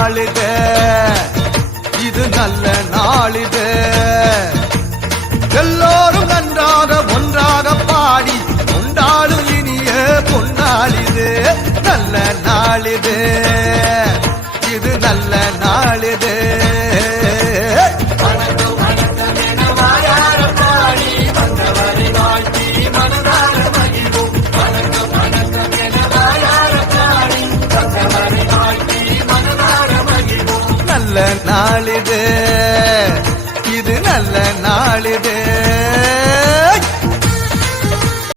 நாளிது இது நல்ல நாளிது எல்லோரும் நன்றாக ஒன்றாக பாடி கொண்டாடும் இனிய பொன்னாளிது நல்ல நாளிது இது நல்ல நாளிது நல்ல நாளிது இது நல்ல நாளிது